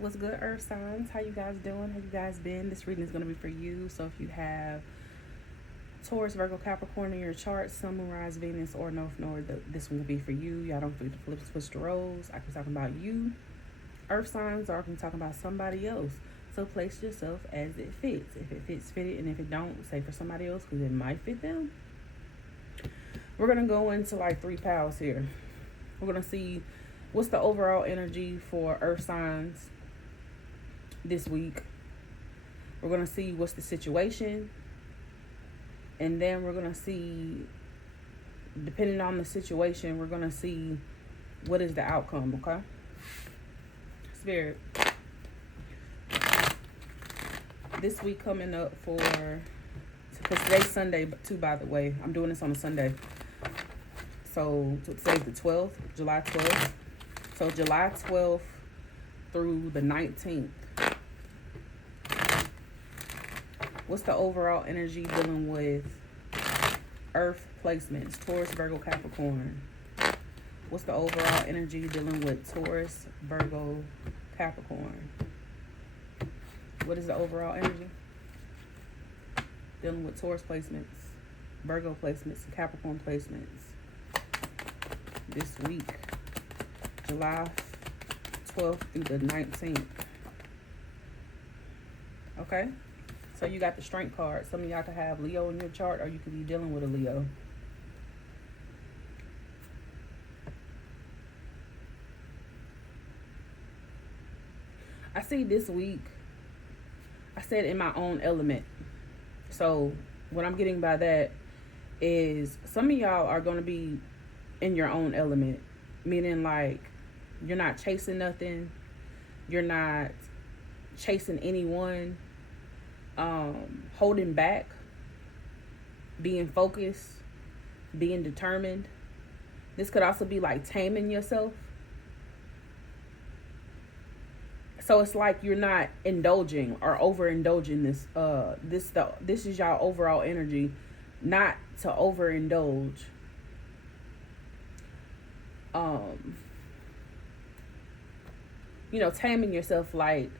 What's good, Earth signs? How you guys doing? How you guys been? This reading is going to be for you. So if you have Taurus, Virgo, Capricorn in your chart, Sun, Moon, Rise, Venus, or North Node, this one will be for you. Y'all don't forget to flip, switch the roles. I can be talking about you, Earth signs, or I can be talking about somebody else. So place yourself as it fits. If it fits, fit it. And if it don't, say for somebody else because it might fit them. We're going to go into like 3 piles here. We're going to see what's the overall energy for Earth signs this week. We're going to see what's the situation. And then we're going to see, depending on the situation, we're going to see what is the outcome, okay? Spirit. This week coming up for, because today's Sunday too, by the way. I'm doing this on a Sunday. So today's the 12th, July 12th. So July 12th through the 19th. What's the overall energy dealing with Earth placements? Taurus, Virgo, Capricorn. What's the overall energy dealing with Taurus, Virgo, Capricorn? What is the overall energy dealing with Taurus placements, Virgo placements, Capricorn placements this week, July 12th through the 19th? Okay? So you got the Strength card. Some of y'all could have Leo in your chart, or you could be dealing with a Leo. I see this week, I said in my own element. So what I'm getting by that is some of y'all are going to be in your own element. Meaning like you're not chasing nothing. You're not chasing anyone. Holding back, being focused, being determined. This could also be like taming yourself. So it's like you're not indulging or overindulging this. This is y'all overall energy, not to overindulge. Taming yourself, like,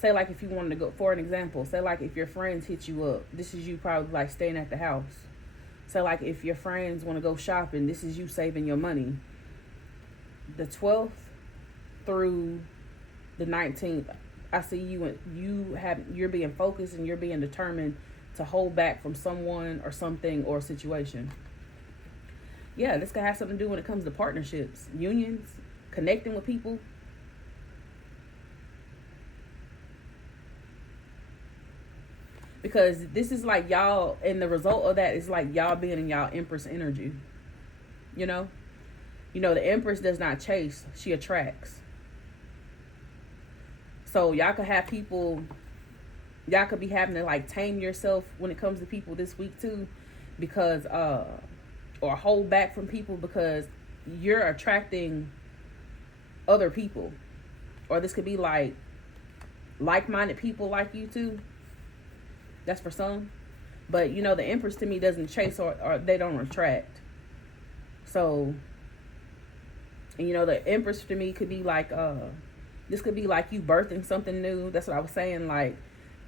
say like if you wanted to go, for an example, say like if your friends hit you up, this is you probably like staying at the house. So like if your friends want to go shopping, this is you saving your money. The 12th through the 19th, I see you're being focused and you're being determined to hold back from someone or something or situation. Yeah, this could have something to do when it comes to partnerships, unions, connecting with people. Because this is like y'all, and the result of that is like y'all being in y'all Empress energy. The Empress does not chase, she attracts. So y'all could have people, y'all could be having to like tame yourself when it comes to people this week too. Because, or hold back from people because you're attracting other people. Or this could be like like-minded people like you too. That's for some. But, the Empress to me doesn't chase or they don't attract. So, and, the Empress to me could be like, this could be like you birthing something new. That's what I was saying. Like,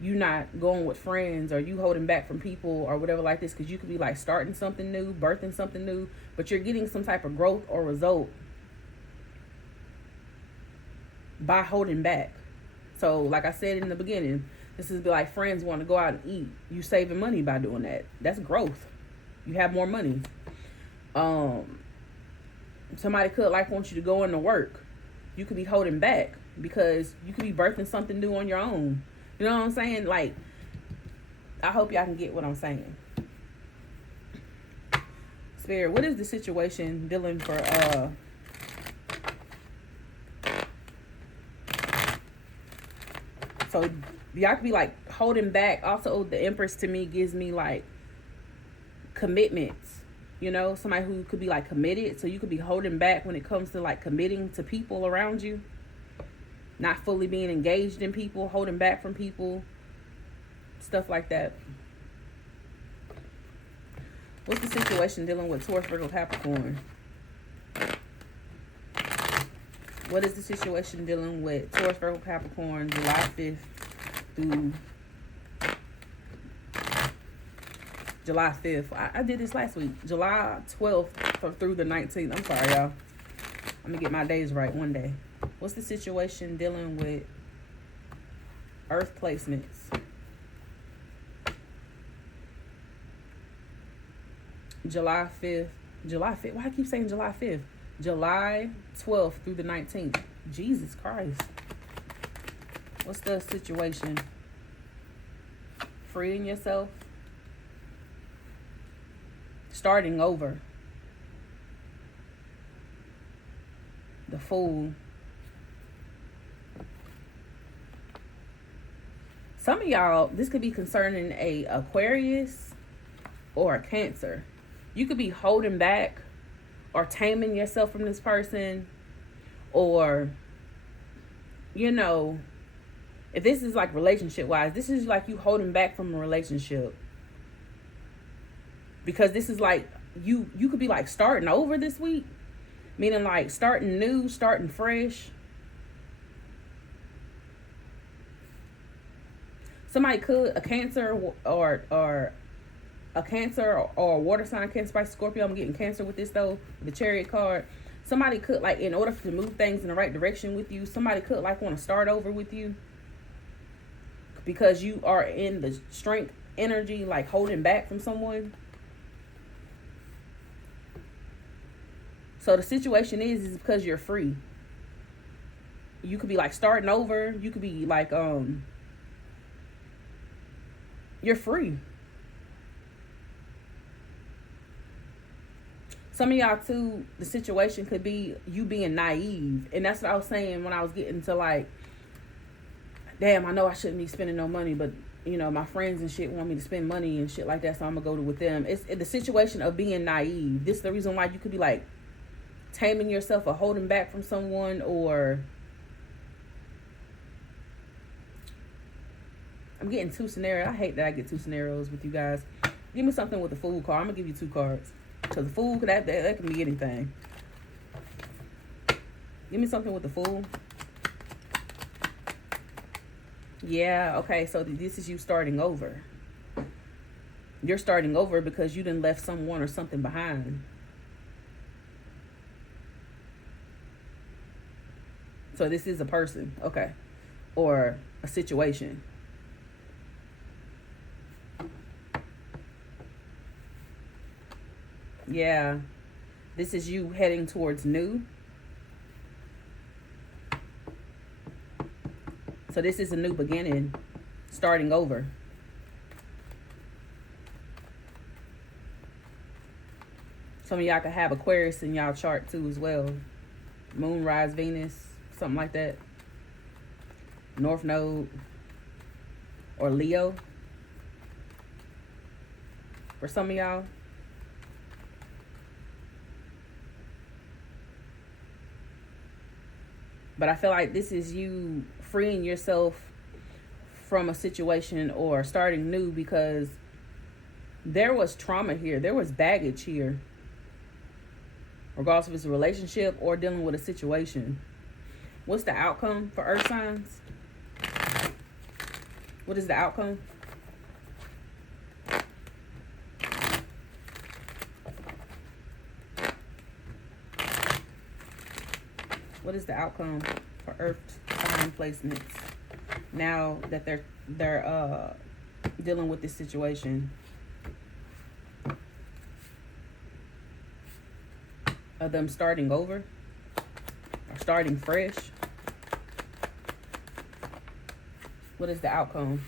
you not going with friends or you holding back from people or whatever like this. Because you could be like starting something new, birthing something new. But you're getting some type of growth or result by holding back. So, like I said in the beginning, this is like friends want to go out and eat. You saving money by doing that. That's growth. You have more money. Somebody could like want you to go into work. You could be holding back because you could be birthing something new on your own. You know what I'm saying? Like, I hope y'all can get what I'm saying. Spirit, what is the situation dealing for so y'all could be like holding back. Also, the Empress to me gives me like commitments. Somebody who could be like committed. So you could be holding back when it comes to like committing to people around you. Not fully being engaged in people, holding back from people. Stuff like that. What's the situation dealing with Taurus, Virgo, Capricorn? What is the situation dealing with Taurus, Virgo, Capricorn, July 5th through July 5th? I did this last week. July 12th through the 19th. I'm sorry, y'all. I'm going to get my days right one day. What's the situation dealing with Earth placements? July 5th. July 5th. Why do I keep saying July 5th? July 12th through the 19th. Jesus Christ. What's the situation? Freeing yourself. Starting over. The Fool. Some of y'all, this could be concerning a Aquarius or a Cancer. You could be holding back or taming yourself from this person, or, you know, if this is like relationship wise, this is like you holding back from a relationship, because this is like you could be like starting over this week, meaning like starting new, starting fresh. Somebody could, a Cancer or a Cancer or a water sign, Cancer, Pisces, Scorpio. I'm getting Cancer with this though, the Chariot card. Somebody could, like, in order to move things in the right direction with you, somebody could like want to start over with you, because you are in the strength energy, like holding back from someone. So the situation is because you're free. You could be like starting over. You could be like, you're free. Some of y'all too, the situation could be you being naive. And that's what I was saying when I was getting to like, damn, I know I shouldn't be spending no money, but you know, my friends and shit want me to spend money and shit like that, so I'm gonna go with them. It's the situation of being naive. This is the reason why you could be like taming yourself or holding back from someone, or I'm getting two scenarios. I hate that I get two scenarios with you guys. Give me something with the Fool card. I'm gonna give you two cards. Because the Fool, that can be anything. Give me something with the Fool. Yeah, okay, so this is you starting over. You're starting over because you done left someone or something behind. So this is a person, okay, or a situation. Yeah, this is you heading towards new. So this is a new beginning, starting over. Some of y'all could have Aquarius in y'all chart too as well. Moon, rise, Venus, something like that. North Node or Leo for some of y'all. But I feel like this is you freeing yourself from a situation or starting new, because there was trauma here. There was baggage here. Regardless if it's a relationship or dealing with a situation. What's the outcome for Earth signs? What is the outcome? What is the outcome for Earth sign placements now that they're dealing with this situation of them starting over or starting fresh? What is the outcome?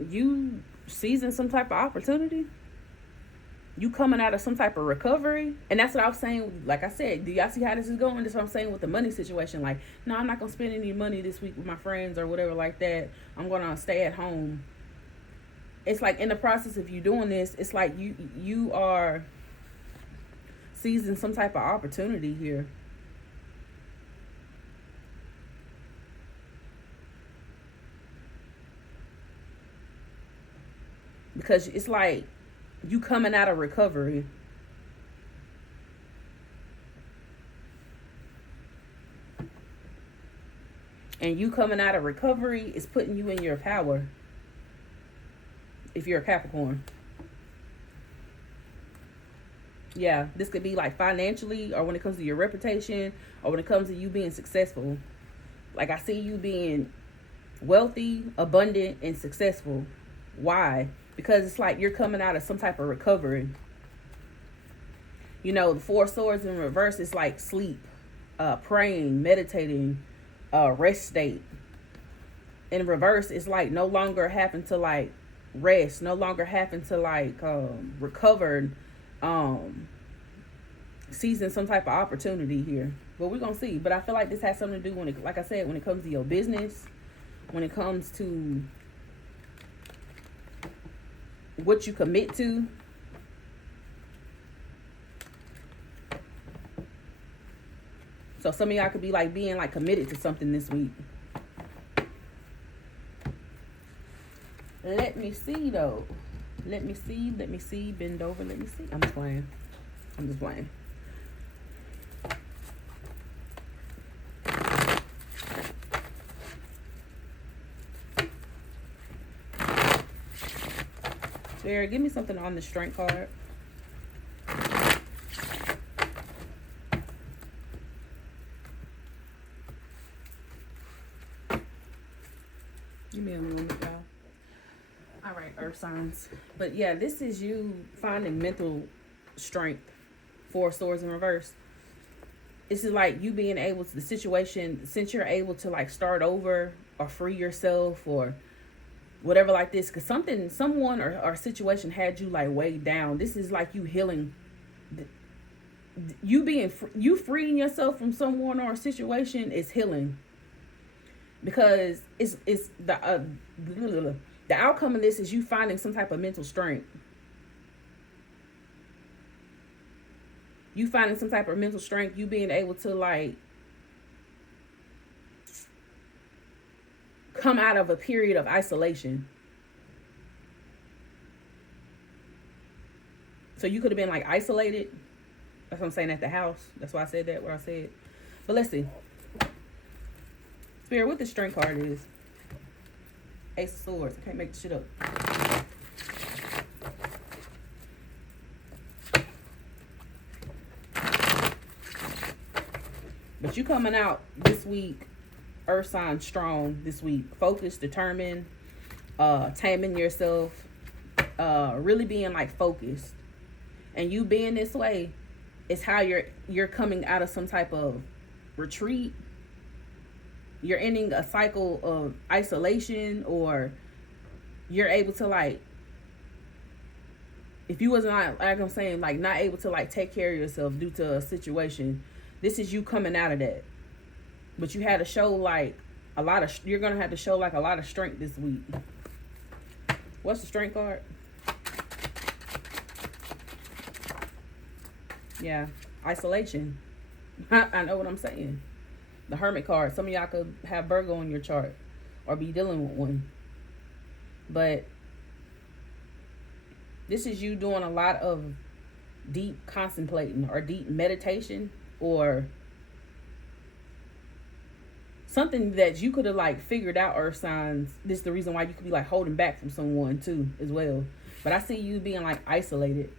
You seizing some type of opportunity? You coming out of some type of recovery? And that's what I was saying. Like I said, do y'all see how this is going? That's what I'm saying with the money situation. Like, no, I'm not going to spend any money this week with my friends or whatever like that. I'm going to stay at home. It's like in the process of you doing this, it's like you are seizing some type of opportunity here. Because it's like you coming out of recovery. And you coming out of recovery is putting you in your power. If you're a Capricorn. Yeah, this could be like financially, or when it comes to your reputation, or when it comes to you being successful. Like, I see you being wealthy, abundant, and successful. Why? Because it's like you're coming out of some type of recovery. You know, the Four Swords in reverse is like sleep, praying, meditating, rest state. In reverse, it's like no longer having to like rest, no longer having to like recover, seizing some type of opportunity here. But we're gonna see. But I feel like this has something to do when it, like I said, when it comes to your business, when it comes to what you commit to. So some of y'all could be like being like committed to something this week. Let me see though. Let me see. Bend over. Let me see. I'm just playing. Spirit, give me something on the Strength card. Give me a moment, y'all. All right, Earth signs. But yeah, this is you finding mental strength. Four Swords in reverse. This is like you being able to, the situation, since you're able to like start over or free yourself or whatever like this, because someone or situation had you like weighed down. This is like you healing, you freeing yourself from someone or a situation is healing, because it's the outcome of this is you finding some type of mental strength. You finding some type of mental strength, you being able to like come out of a period of isolation. So you could have been like isolated. That's what I'm saying, at the house. That's why I said that, what I said. But let's see. Spirit, what the Strength card is. Ace of Swords. I can't make this shit up. But you coming out this week, Earth sign strong this week. Focused, determined, taming yourself, really being like focused. And you being this way is how you're coming out of some type of retreat. You're ending a cycle of isolation, or you're able to like, if you wasn't like I'm saying, like not able to like take care of yourself due to a situation, this is you coming out of that. But you had to show like a lot of, you're going to have to show like a lot of strength this week. What's the Strength card? Yeah, isolation. I know what I'm saying. The Hermit card. Some of y'all could have Virgo in your chart or be dealing with one. But this is you doing a lot of deep contemplating or deep meditation, or something that you could have like figured out, Earth signs. This is the reason why you could be like holding back from someone too as well. But I see you being like isolated.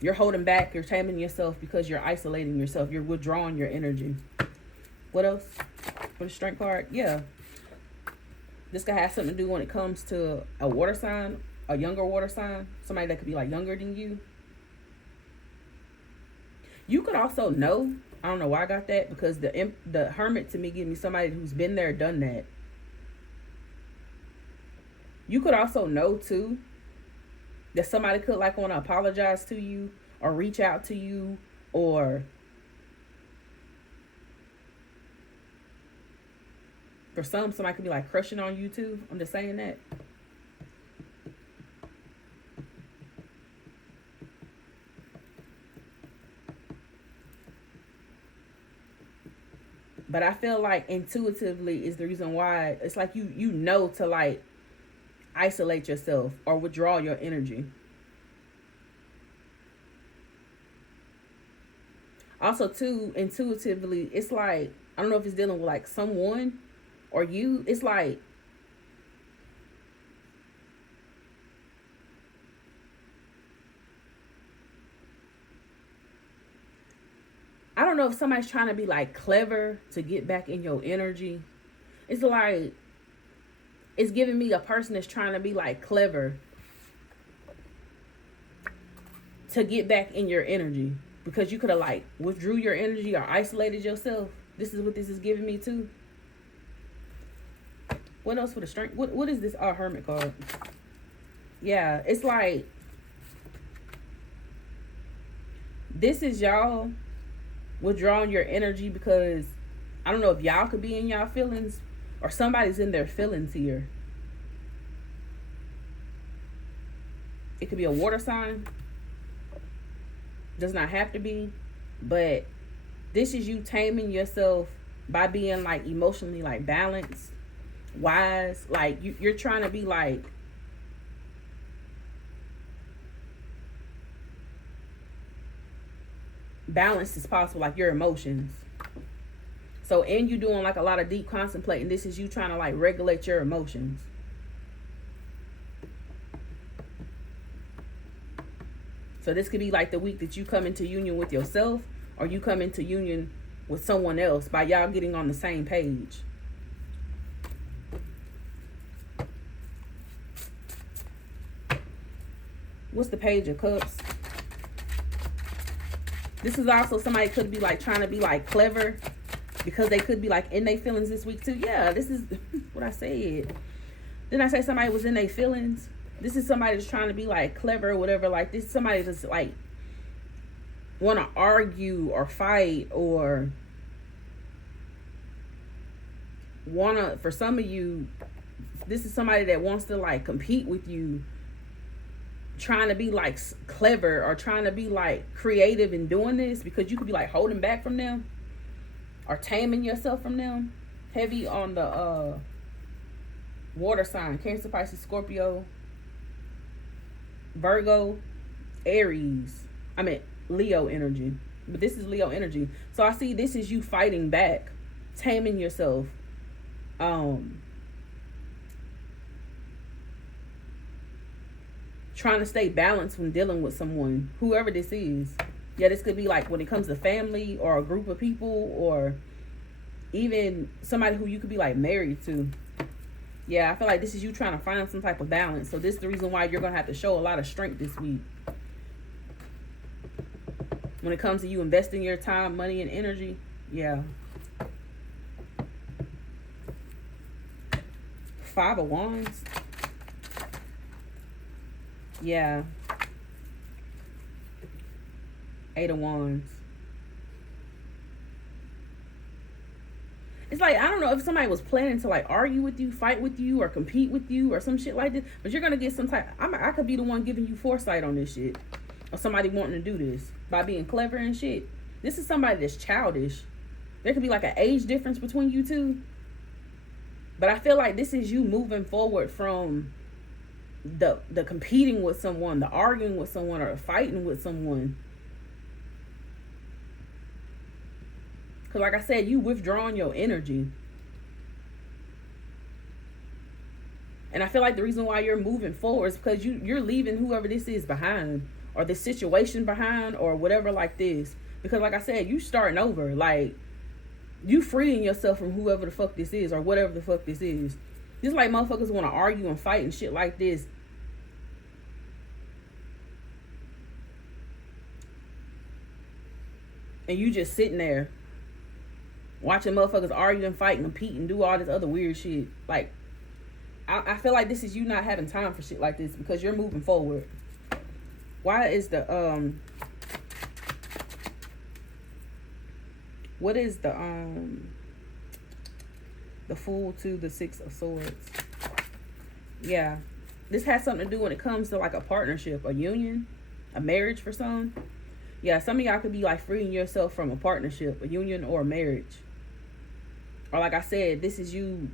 You're holding back, you're taming yourself because you're isolating yourself. You're withdrawing your energy. What else for the Strength card? Yeah. This could have something to do when it comes to a water sign, a younger water sign. Somebody that could be like younger than you. You could also know, I don't know why I got that, because the Hermit to me gives me somebody who's been there, done that. You could also know too that somebody could like want to apologize to you or reach out to you, or for somebody could be like crushing on you too. I'm just saying that. But I feel like intuitively is the reason why it's like you know to like isolate yourself or withdraw your energy. Also too, intuitively, it's like I don't know if it's dealing with like someone or you. It's like I don't know if somebody's trying to be like clever to get back in your energy. It's like it's giving me a person that's trying to be like clever to get back in your energy because you could have like withdrew your energy or isolated yourself. This is what this is giving me too. What else for the strength? What is this hermit card? Yeah, it's like this is y'all withdrawing your energy because I don't know if y'all could be in y'all feelings or somebody's in their feelings here. It could be a water sign. Does not have to be, but this is you taming yourself by being like emotionally like balanced, wise. Like you're trying to be like balanced as possible, like your emotions. So, and you doing like a lot of deep contemplating. This is you trying to like regulate your emotions. So this could be like the week that you come into union with yourself or you come into union with someone else by y'all getting on the same page. What's the Page of Cups? This is also somebody could be like trying to be like clever because they could be like in their feelings this week too. Yeah, this is what I said. Didn't I say somebody was in their feelings? This is somebody that's trying to be like clever or whatever. Like this is somebody that's like want to argue or fight or want to, for some of you, this is somebody that wants to like compete with you, trying to be like clever or trying to be like creative in doing this because you could be like holding back from them or taming yourself from them. Heavy on the water sign, Cancer, Pisces, Scorpio, Virgo, Aries. I mean Leo energy, but this is Leo energy. So I see this is you fighting back, taming yourself, trying to stay balanced when dealing with someone, whoever this is. Yeah, this could be like when it comes to family or a group of people or even somebody who you could be like married to. Yeah, I feel like this is you trying to find some type of balance. So this is the reason why you're going to have to show a lot of strength this week. When it comes to you investing your time, money, and energy. Yeah. 5 of Wands. Yeah. 8 of Wands. It's like, I don't know if somebody was planning to like argue with you, fight with you, or compete with you, or some shit like this. But you're going to get some type, I could be the one giving you foresight on this shit. Or somebody wanting to do this by being clever and shit. This is somebody that's childish. There could be like an age difference between you two. But I feel like this is you moving forward from the competing with someone, the arguing with someone, or fighting with someone. Because like I said, you withdrawing your energy. And I feel like the reason why you're moving forward is because you're leaving whoever this is behind. Or this situation behind. Or whatever like this. Because like I said, you starting over. Like, you freeing yourself from whoever the fuck this is. Or whatever the fuck this is. Just like motherfuckers want to argue and fight and shit like this. And you just sitting there watching motherfuckers argue and fight and compete and do all this other weird shit. Like, I feel like this is you not having time for shit like this because you're moving forward. Why is the what is the Fool to the 6 of Swords? Yeah, this has something to do when it comes to like a partnership, a union, a marriage for some. Yeah, some of y'all could be like freeing yourself from a partnership, a union, or a marriage. Or like I said, this is you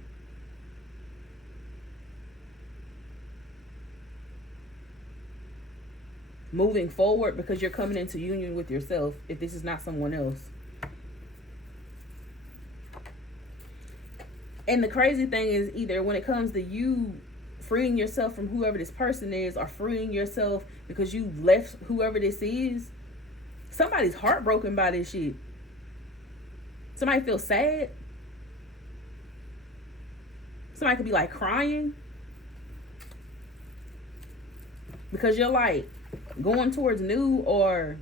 moving forward because you're coming into union with yourself if this is not someone else. And the crazy thing is, either when it comes to you freeing yourself from whoever this person is, or freeing yourself because you left whoever this is, somebody's heartbroken by this shit. Somebody feels sad. Somebody could be like crying because you're like going towards new, or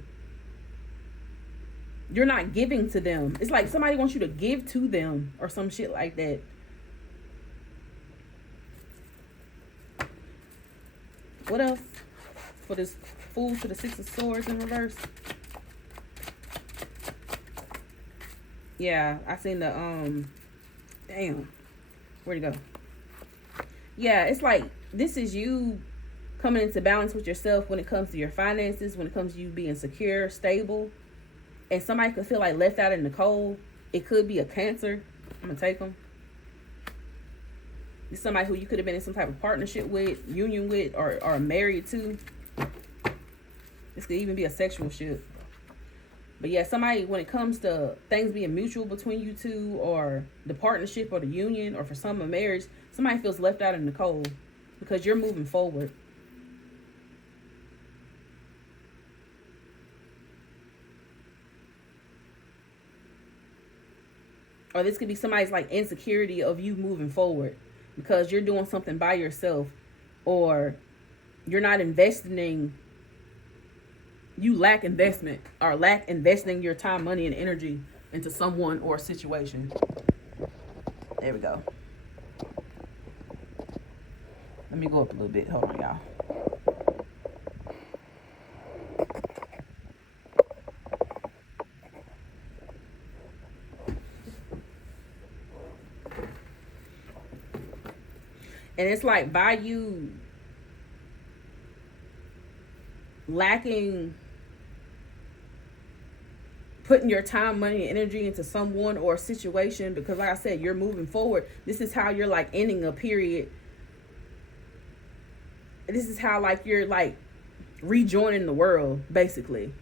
you're not giving to them. It's like somebody wants you to give to them or some shit like that. What else for this Fool to the Six of Swords in reverse? Yeah, I seen the damn, where'd it go? Yeah, it's like this is you coming into balance with yourself when it comes to your finances, when it comes to you being secure, stable. And somebody could feel like left out in the cold. It could be a Cancer. I'm gonna take them. It's somebody who you could have been in some type of partnership with, union with, or married to. This could even be a sexual ship. But yeah, somebody, when it comes to things being mutual between you two, or the partnership or the union, or for some a marriage, somebody feels left out in the cold because you're moving forward. Or this could be somebody's like insecurity of you moving forward because you're doing something by yourself, or you're not investing. You lack investment, or lack investing your time, money, and energy into someone or a situation. There we go. Let me go up a little bit. Hold on, y'all. And it's like by you lacking putting your time, money, and energy into someone or a situation, because like I said, you're moving forward. This is how you're like ending a period. This is how like you're like rejoining the world, basically.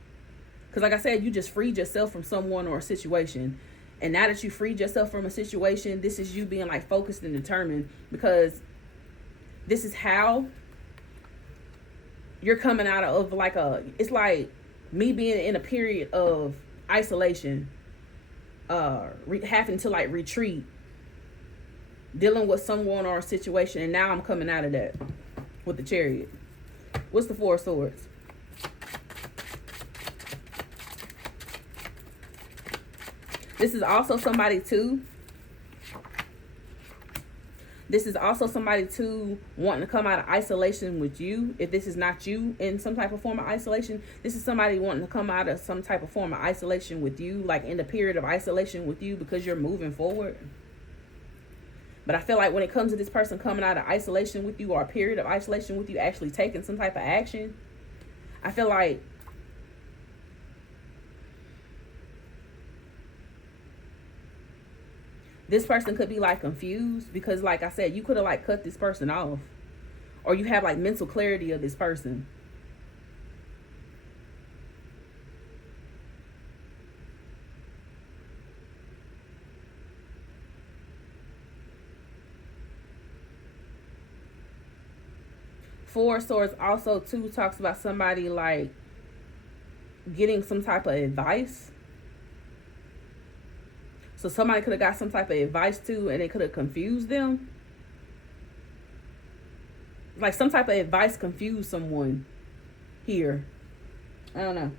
Because like I said, you just freed yourself from someone or a situation. And now that you freed yourself from a situation, this is you being like focused and determined, because this is how you're coming out of like it's like me being in a period of isolation, having to like retreat, dealing with someone or a situation, and now I'm coming out of that with the Chariot. What's the Four of Swords? This is also somebody too. This is also somebody too wanting to come out of isolation with you. If this is not you in some type of form of isolation, this is somebody wanting to come out of some type of form of isolation with you, like in the period of isolation with you, because you're moving forward. But I feel like when it comes to this person coming out of isolation with you, or a period of isolation with you, actually taking some type of action, I feel like this person could be like confused, because like I said, you could have like cut this person off, or you have like mental clarity of this person. Four of Swords also too talks about somebody like getting some type of advice. So somebody could have got some type of advice too, and it could have confused them. Like some type of advice confused someone here. I don't know.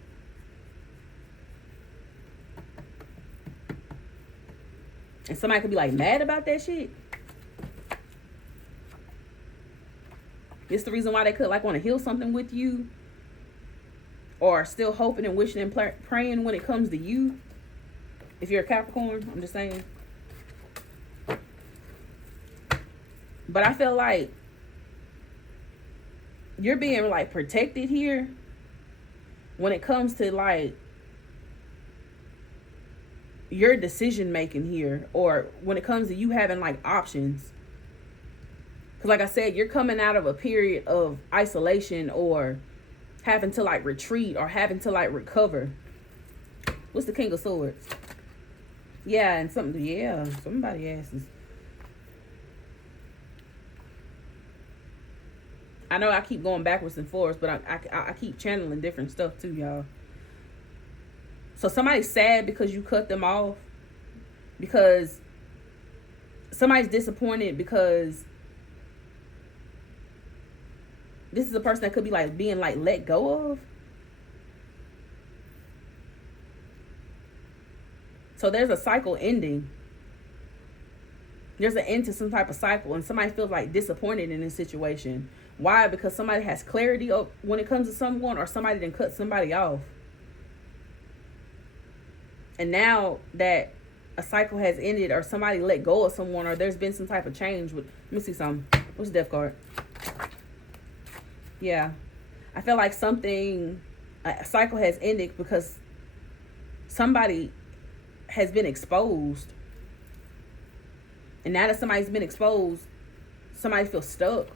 And somebody could be like mad about that shit. It's the reason why they could like want to heal something with you, or still hoping and wishing and praying when it comes to you. If you're a Capricorn, I'm just saying. But I feel like you're being like protected here when it comes to like your decision making here, or when it comes to you having like options. Because like I said, you're coming out of a period of isolation, or having to like retreat, or having to like recover. What's the King of Swords? Yeah, and somebody asks. I know I keep going backwards and forwards, but I keep channeling different stuff too, y'all. So somebody's sad because you cut them off. Because somebody's disappointed because this is a person that could be like being like let go of. So there's a cycle ending. There's an end to some type of cycle, and somebody feels like disappointed in this situation. Why? Because somebody has clarity when it comes to someone, or somebody didn't cut somebody off. And now that a cycle has ended, or somebody let go of someone, or there's been some type of change with, let me see something. What's the death card? Yeah. I feel like a cycle has ended because somebody has been exposed. And now that somebody's been exposed, somebody feels stuck.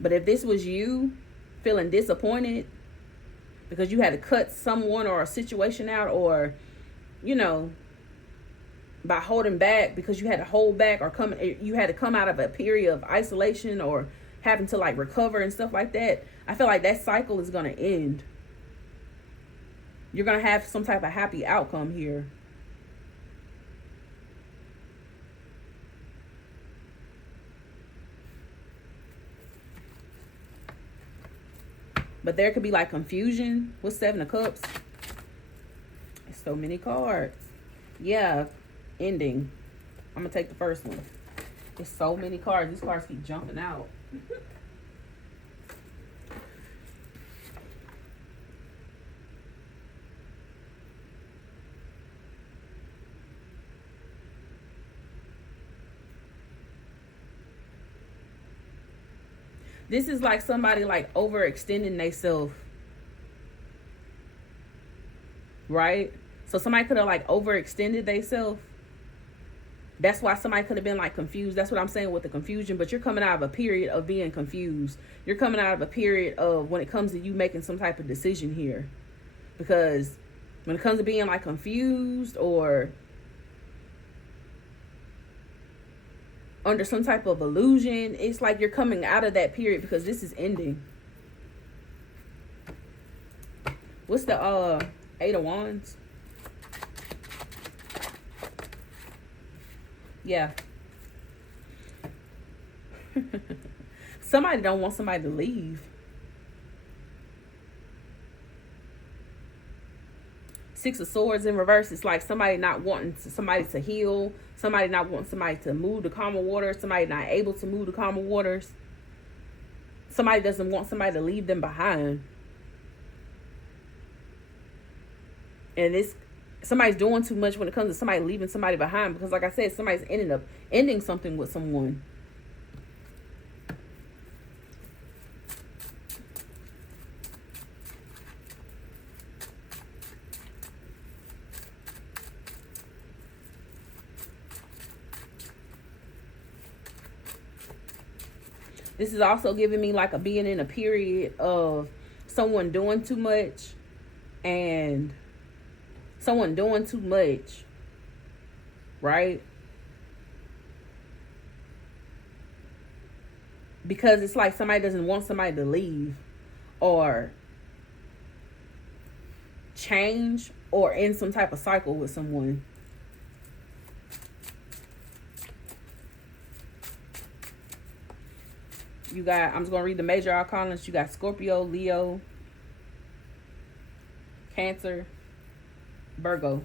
But if this was you feeling disappointed because you had to cut someone or a situation out, or, you know, by holding back because you had to hold back, or you had to come out of a period of isolation, or having to like recover and stuff like that, I feel like that cycle is going to end. You're going to have some type of happy outcome here. But there could be like confusion with Seven of Cups. There's so many cards. Yeah, ending. I'm going to take the first one. There's so many cards. These cards keep jumping out. This is like somebody like overextending themselves. Right? So somebody could have like overextended themselves. That's why somebody could have been like confused. That's what I'm saying with the confusion. But you're coming out of a period of being confused. You're coming out of a period of when it comes to you making some type of decision here. Because when it comes to being like confused or under some type of illusion, it's like you're coming out of that period because this is ending. What's the Eight of Wands? Yeah. Somebody don't want somebody to leave. Six of Swords in reverse. It's like somebody not wanting somebody to heal. Somebody not wanting somebody to move to calmer waters. Somebody not able to move to calmer waters. Somebody doesn't want somebody to leave them behind. And somebody's doing too much when it comes to somebody leaving somebody behind. Because like I said, somebody's ending something with someone. This is also giving me like being in a period of someone doing too much and someone doing too much, right? Because it's like somebody doesn't want somebody to leave or change or end some type of cycle with someone. You got, I'm just going to read the major arcanas. You got Scorpio, Leo, Cancer, Virgo.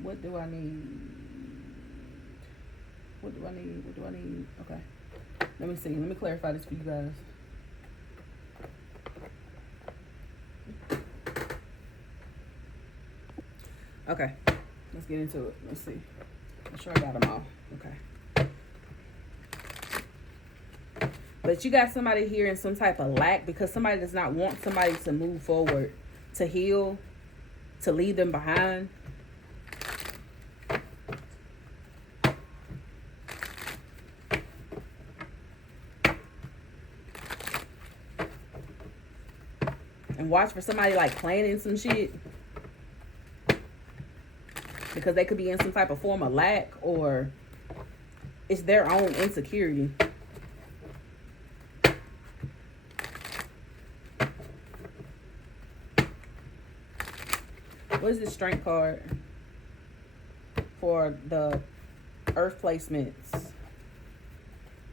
What do I need? What do I need? What do I need? Okay. Let me see. Let me clarify this for you guys. Okay, let's get into it. Let's see. I'm sure I got them all. Okay. But you got somebody here in some type of lack because somebody does not want somebody to move forward, to heal, to leave them behind. And watch for somebody like planning some shit. Because they could be in some type of form of lack, or it's their own insecurity. What is this strength card for the earth placements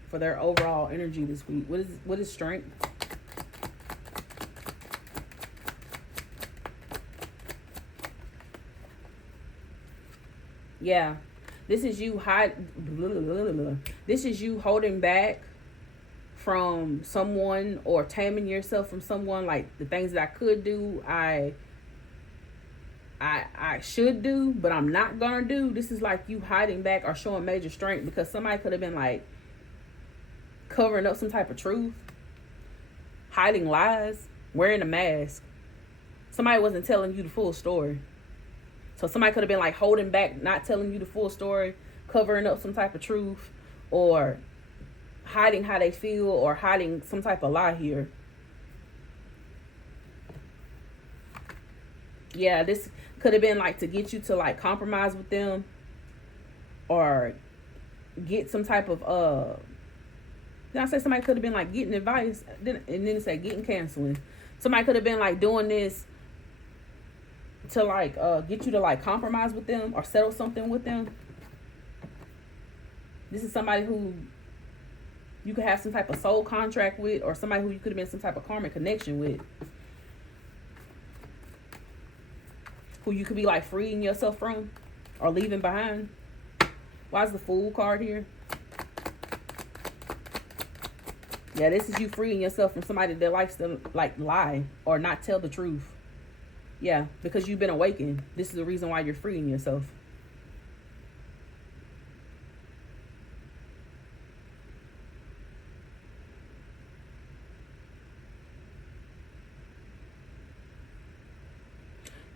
for their overall energy this week? What is strength? Yeah, this is you This is you holding back from someone, or taming yourself from someone. Like, the things that I could do, I should do, but I'm not gonna do. This is like you hiding back or showing major strength, because somebody could have been like covering up some type of truth, hiding lies, wearing a mask. Somebody wasn't telling you the full story. So somebody could have been like holding back, not telling you the full story, covering up some type of truth, or hiding how they feel, or hiding some type of lie here. Yeah, this could have been like to get you to like compromise with them, or get some type of then I say somebody could have been like getting advice, and then it say getting canceling. Somebody could have been like doing this to like get you to like compromise with them or settle something with them. This is somebody who you could have some type of soul contract with, or somebody who you could have been some type of karmic connection with, who you could be like freeing yourself from or leaving behind. Why is the Fool card here? Yeah, this is you freeing yourself from somebody that likes to like lie or not tell the truth. Yeah, because you've been awakened. This is the reason why you're freeing yourself.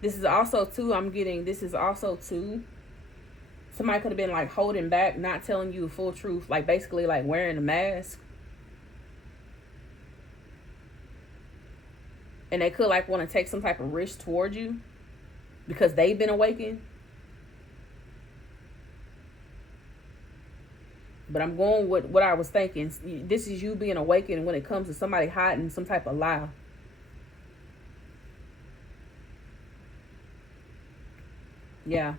This is also too, somebody could have been like holding back, not telling you the full truth, like basically like wearing a mask. And they could like want to take some type of risk toward you because they've been awakened. But I'm going with what I was thinking. This is you being awakened when it comes to somebody hiding some type of lie. Yeah.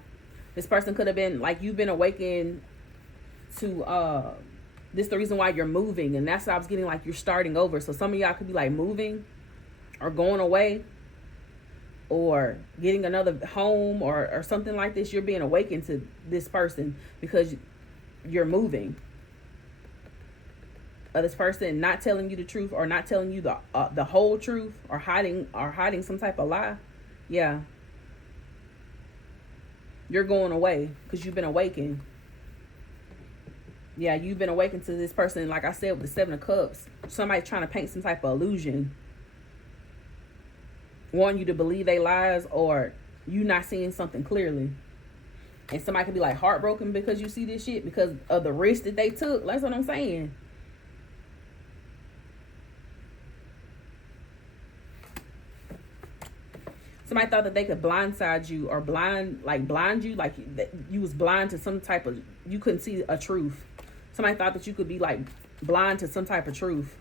This person could have been like, you've been awakened to this is the reason why you're moving. And that's why I was getting like you're starting over. So some of y'all could be like moving or going away or getting another home or something like this. You're being awakened to this person because you're moving. This person not telling you the truth or not telling you the whole truth, or hiding some type of lie. Yeah. You're going away because you've been awakened. Yeah, you've been awakened to this person. Like I said, with the Seven of Cups, somebody trying to paint some type of illusion, wanting you to believe they lies, or you not seeing something clearly. And somebody could be like heartbroken because you see this shit because of the risk that they took. That's what I'm saying. Somebody thought that they could blindside you or blind you, like you was blind to some type of, you couldn't see a truth. Somebody thought that you could be like blind to some type of truth.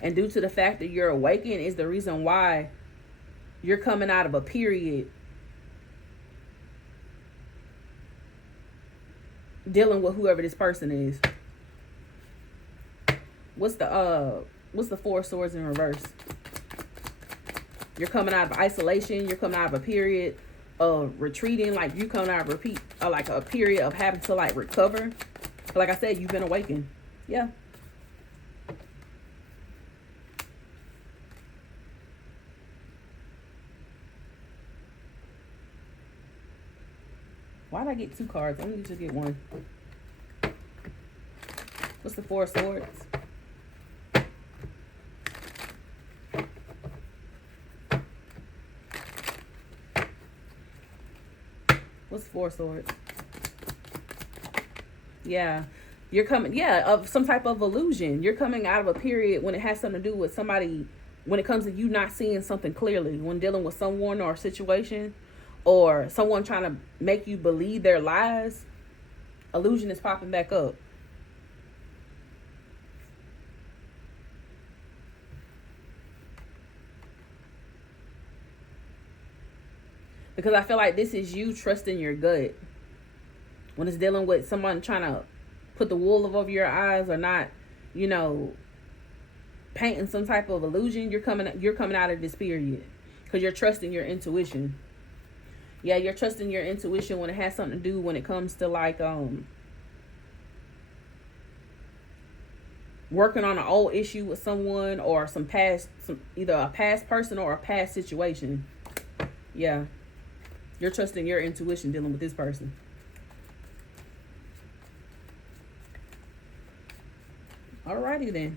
And due to the fact that you're awakened is the reason why you're coming out of a period dealing with whoever this person is. What's the Four of Swords in reverse? You're coming out of isolation. You're coming out of a period of retreating. Like you coming out of like a period of having to like recover. But like I said, you've been awakened. Yeah. Why did I get two cards? I need to just get one. What's the Four of Swords? What's Four of Swords? Yeah. You're coming, yeah, of some type of illusion. You're coming out of a period when it has something to do with somebody, when it comes to you not seeing something clearly, when dealing with someone or a situation, or someone trying to make you believe their lies. Illusion is popping back up. Because I feel like this is you trusting your gut. When it's dealing with someone trying to put the wool over your eyes, or not, you know, painting some type of illusion, you're coming out of this period. Because you're trusting your intuition. Yeah, you're trusting your intuition when it has something to do, when it comes to like working on an old issue with someone, or either a past person or a past situation. Yeah. You're trusting your intuition dealing with this person. Alrighty then.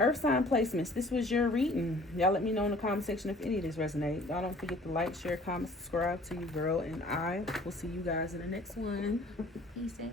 Earth sign placements. This was your reading. Y'all let me know in the comment section if any of this resonates. Y'all don't forget to like, share, comment, subscribe to you, girl. And I will see you guys in the next one. Peace out.